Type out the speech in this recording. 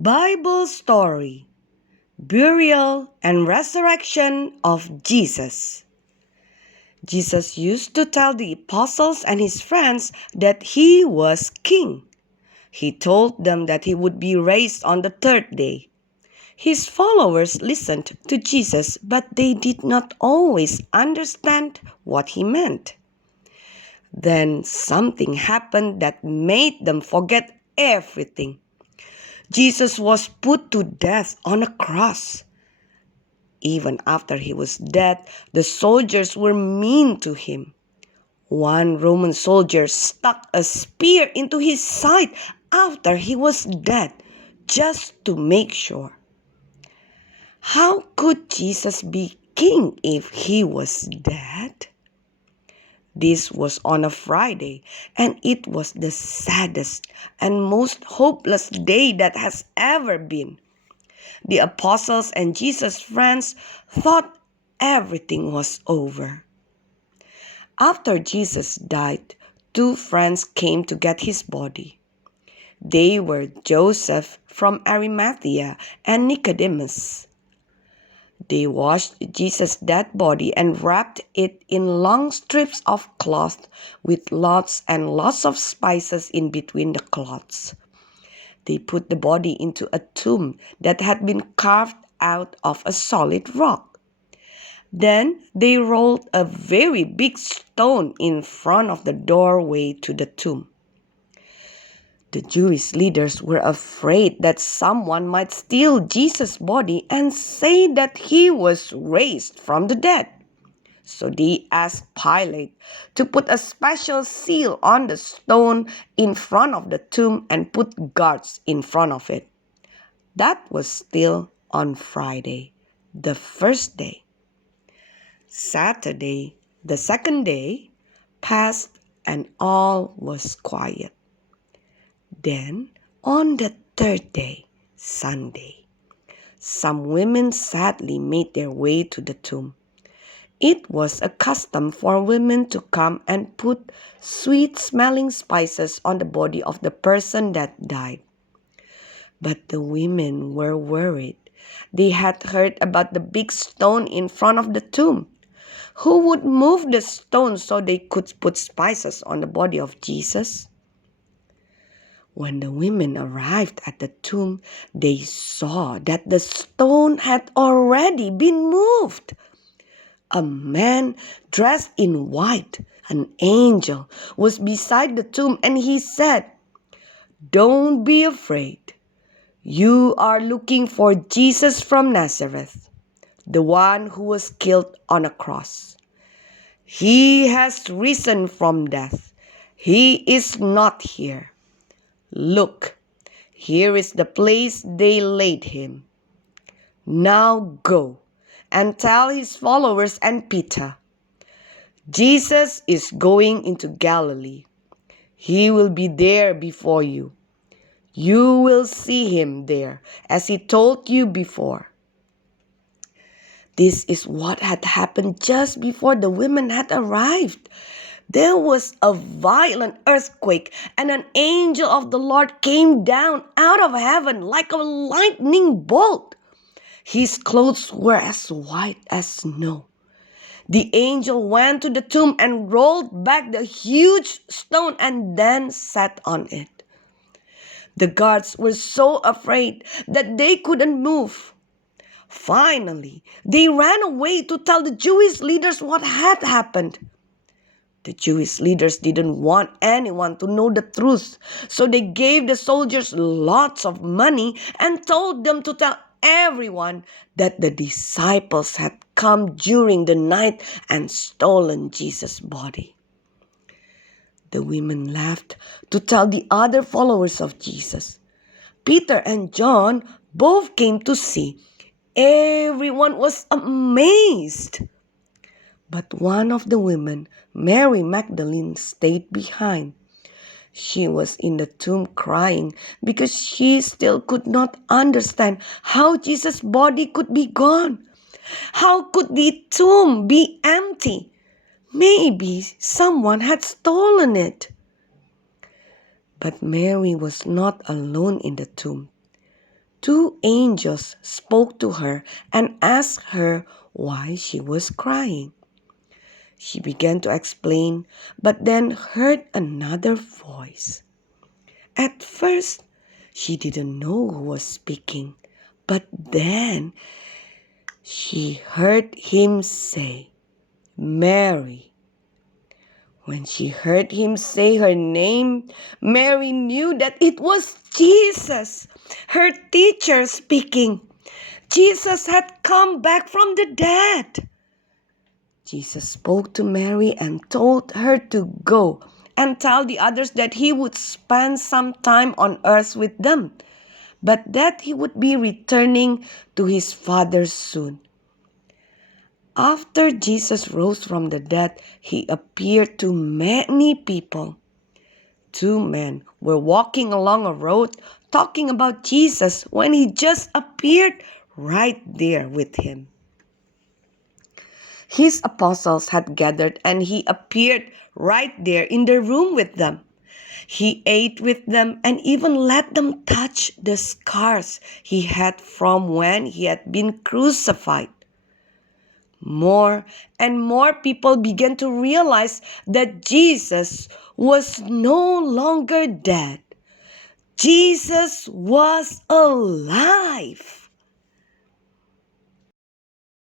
Bible Story: Burial and Resurrection of Jesus. Jesus used to tell the apostles and his friends that he was king. He told them that he would be raised on the third day. His followers listened to Jesus, but they did not always understand what he meant. Then something happened that made them forget everything. Jesus was put to death on a cross. Even after he was dead, the soldiers were mean to him. One Roman soldier stuck a spear into his side after he was dead, just to make sure. How could Jesus be king if he was dead? This was on a Friday, and it was the saddest and most hopeless day that has ever been. The apostles and Jesus' friends thought everything was over. After Jesus died, two friends came to get his body. They were Joseph from Arimathea and Nicodemus. They washed Jesus' dead body and wrapped it in long strips of cloth with lots and lots of spices in between the cloths. They put the body into a tomb that had been carved out of a solid rock. Then they rolled a very big stone in front of the doorway to the tomb. The Jewish leaders were afraid that someone might steal Jesus' body and say that he was raised from the dead. So they asked Pilate to put a special seal on the stone in front of the tomb and put guards in front of it. That was still on Friday, the first day. Saturday, the second day, passed and all was quiet. Then, on the third day, Sunday, some women sadly made their way to the tomb. It was a custom for women to come and put sweet-smelling spices on the body of the person that died. But the women were worried. They had heard about the big stone in front of the tomb. Who would move the stone so they could put spices on the body of Jesus? When the women arrived at the tomb, they saw that the stone had already been moved. A man dressed in white, an angel, was beside the tomb, and he said, "Don't be afraid. You are looking for Jesus from Nazareth, the one who was killed on a cross. He has risen from death. He is not here. Look, here is the place they laid him. Now go and tell his followers and Peter, Jesus is going into Galilee. He will be there before you. You will see him there, as he told you before." This is what had happened just before the women had arrived. There was a violent earthquake, and an angel of the Lord came down out of heaven like a lightning bolt. His clothes were as white as snow. The angel went to the tomb and rolled back the huge stone and then sat on it. The guards were so afraid that they couldn't move. Finally, they ran away to tell the Jewish leaders what had happened. The Jewish leaders didn't want anyone to know the truth, so they gave the soldiers lots of money and told them to tell everyone that the disciples had come during the night and stolen Jesus' body. The women left to tell the other followers of Jesus. Peter and John both came to see. Everyone was amazed. But one of the women, Mary Magdalene, stayed behind. She was in the tomb crying because she still could not understand how Jesus' body could be gone. How could the tomb be empty? Maybe someone had stolen it. But Mary was not alone in the tomb. two angels spoke to her and asked her why she was crying. She began to explain, but then heard another voice. At first, she didn't know who was speaking, but then she heard him say, "Mary." When she heard him say her name, Mary knew that it was Jesus, her teacher, speaking. Jesus had come back from the dead. Jesus spoke to Mary and told her to go and tell the others that he would spend some time on earth with them, but that he would be returning to his Father soon. After Jesus rose from the dead, he appeared to many people. Two men were walking along a road talking about Jesus when he just appeared right there with him. His apostles had gathered and he appeared right there in the room with them. He ate with them and even let them touch the scars he had from when he had been crucified. More and more people began to realize that Jesus was no longer dead. Jesus was alive.